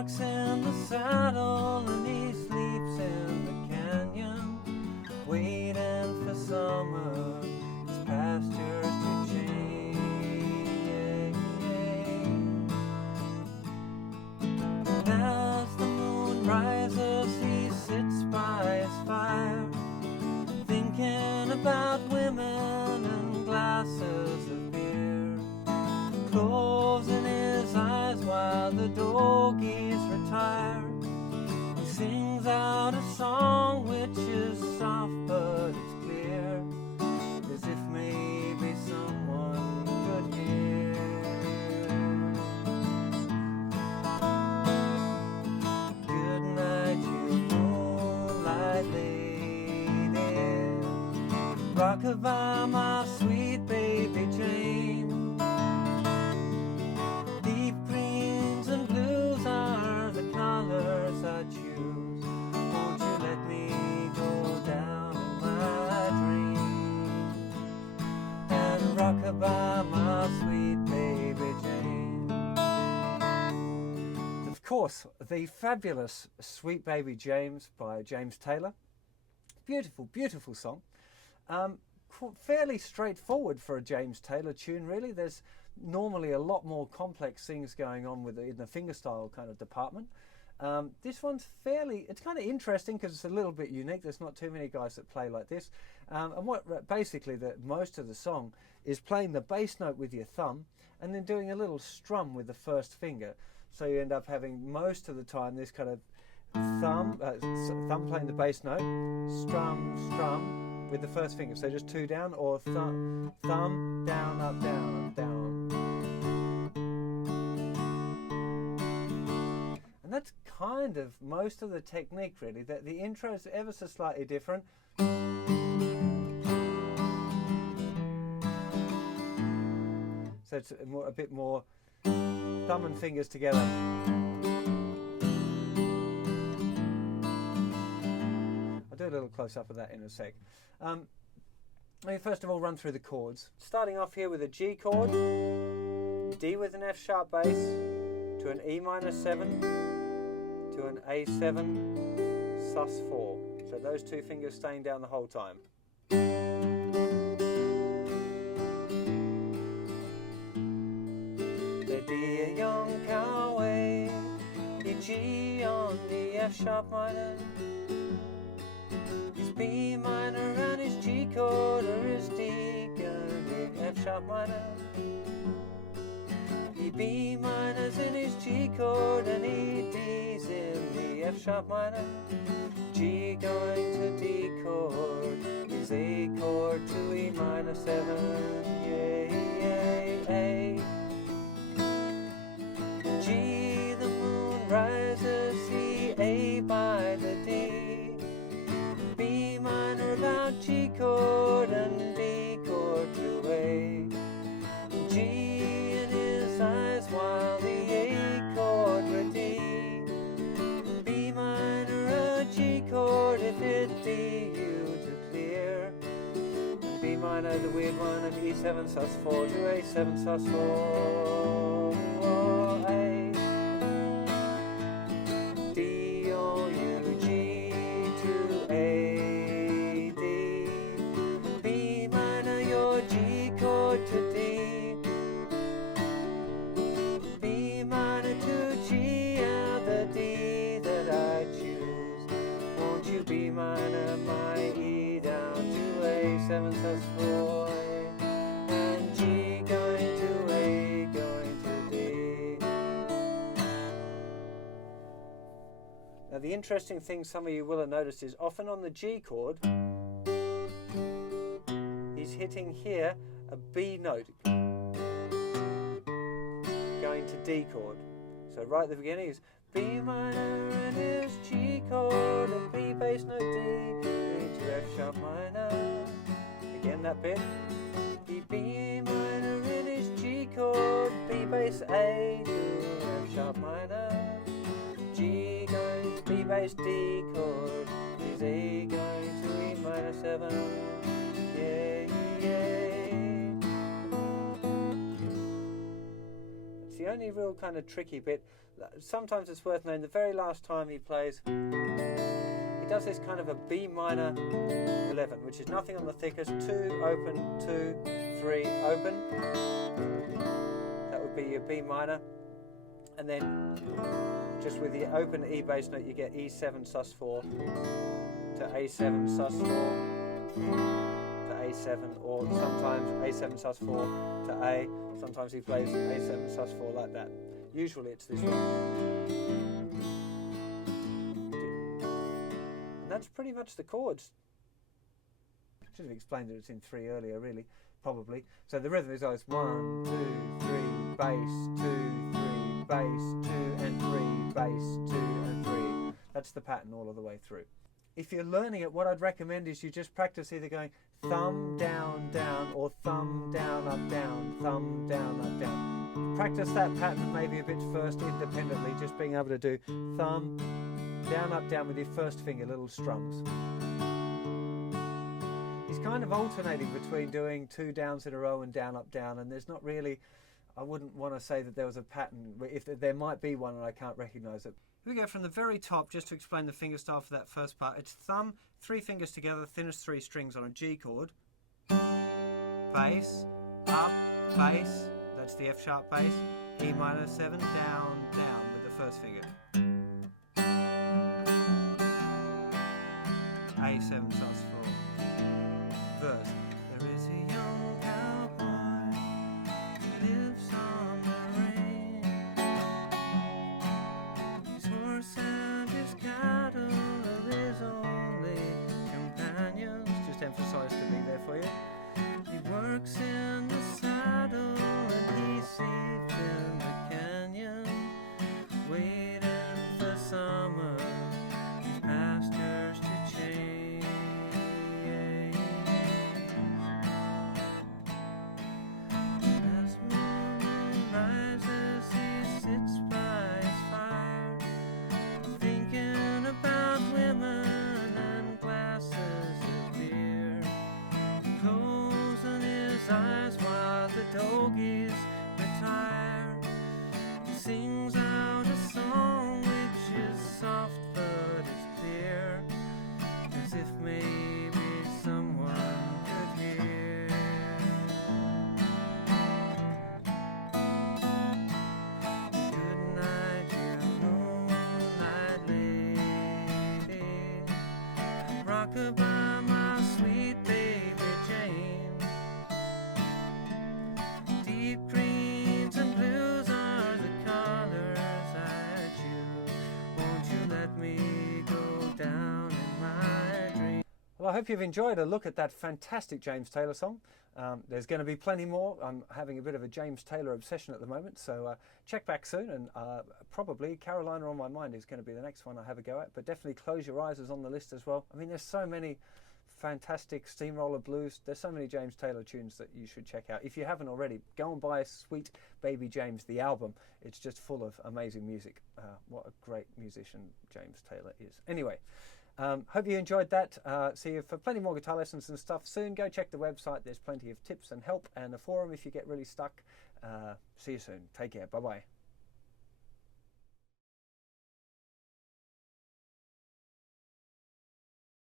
torque's in the saddle and he sleeps in the canyon, waiting for summer, his pastures to change. And as the moon rises, he sits by his fire, thinking about women and glasses of beer, closing his eyes while the doggies retire. He sings out a song which is soft but it's clear, as if maybe someone could hear. Good night, you moonlight lady, rockabye, my sweet baby Jane. Deep greens and blues are the colors I choose. Won't you let me go down in my dreams and rockabye, my sweet baby Jane? Of course, the fabulous Sweet Baby James by James Taylor. Beautiful, beautiful song. Fairly straightforward for a James Taylor tune, really. There's normally a lot more complex things going on with in the fingerstyle kind of department. This one's it's kind of interesting because it's a little bit unique. There's not too many guys that play like this. And what basically most of the song is playing the bass note with your thumb and then doing a little strum with the first finger. So you end up having most of the time this kind of thumb playing the bass note, strum, strum with the first finger. So just two down, or thumb, down, up, down, up, down. And that's kind of most of the technique, really. That the intro is ever so slightly different. So it's a bit more thumb and fingers together. I'll do a little close-up of that in a sec. Let me first of all run through the chords. Starting off here with a G chord, D with an F sharp bass, to an E minor 7, to an A7, sus4. So those two fingers staying down the whole time. The D a young cowway, the G on the F sharp minor, his B minor and his G chord, or his D and the F sharp minor. E B minor's in his G chord and E D's in the F sharp minor. G going to D chord, his A chord to E minor 7, yay, yay, A. G the moon rises, C A by the D. B minor about G chord and B chord to A. G in his eyes while the A chord with D. B minor a G chord if it D you to clear. B minor the weird one and E7 sus4 to A7 sus4 A. D all you G to A. To D, B minor to G, and the D that I choose. Won't you B minor my E down to A7 sus4, and G going to A, going to D. Now the interesting thing some of you will have noticed is often on the G chord, he's hitting here a B note going to D chord. So right at the beginning is B minor and his G chord and B bass note D to F sharp minor. Again that bit. B minor in his G chord, B bass A to F sharp minor. G going B bass D chord, is A going to E minor 7. Yay, yay. The only real kind of tricky bit, sometimes it's worth knowing the very last time he plays, he does this kind of a B minor 11, which is nothing on the thickest, 2, open, 2, 3, open. That would be your B minor. And then just with the open E bass note, you get E7 sus4 to A7 sus4 to A7, or sometimes A7 sus4 to A. Sometimes he plays A7 sus4 like that. Usually it's this one. And that's pretty much the chords. Should have explained that it's in 3 earlier, really, probably. So the rhythm is always 1, 2, 3, bass, 2, 3, bass, 2 and 3, bass, 2 and 3. That's the pattern all of the way through. If you're learning it, what I'd recommend is you just practice either going thumb, down, down, or thumb, down, up, down, thumb, down, up, down. Practice that pattern maybe a bit first independently, just being able to do thumb, down, up, down with your first finger, little strums. He's kind of alternating between doing 2 downs in a row and down, up, down, and there's not really, I wouldn't want to say that there was a pattern. If there might be one and I can't recognize it. Here we go from the very top, just to explain the finger style for that first part. It's thumb, 3 fingers together, thinnest 3 strings on a G chord. Bass, up, bass, that's the F sharp bass. E minor 7, down, down with the first finger. A7 sus4. Verse. There is a young cowboy who lives on the range. His horse and his cattle are his only companions. Just emphasize to be there for you. He works in the saddle and he's safe in the canyon, waiting for summer, his pastures to change. As moon rises, he sits by his fire, thinking about women and glasses of beer, closing his eyes while the doggies retire. He sings out a song which is soft but it's clear, as if maybe someone could hear. Good night, you moonlight lady, rock-a-bye my sweet baby Jane. Deep greens and blues are the colors I choose. Won't you let me go down in my dreams? Well, I hope you've enjoyed a look at that fantastic James Taylor song. There's going to be plenty more. I'm having a bit of a James Taylor obsession at the moment, so check back soon, and probably Carolina on My Mind is going to be the next one I have a go at, but definitely Close Your Eyes is on the list as well. I mean, there's so many fantastic Steamroller Blues. There's so many James Taylor tunes that you should check out. If you haven't already, go and buy Sweet Baby James, the album. It's just full of amazing music. What a great musician James Taylor is. Anyway, hope you enjoyed that. See you for plenty more guitar lessons and stuff soon. Go check the website. There's plenty of tips and help and a forum if you get really stuck. See you soon. Take care. Bye-bye.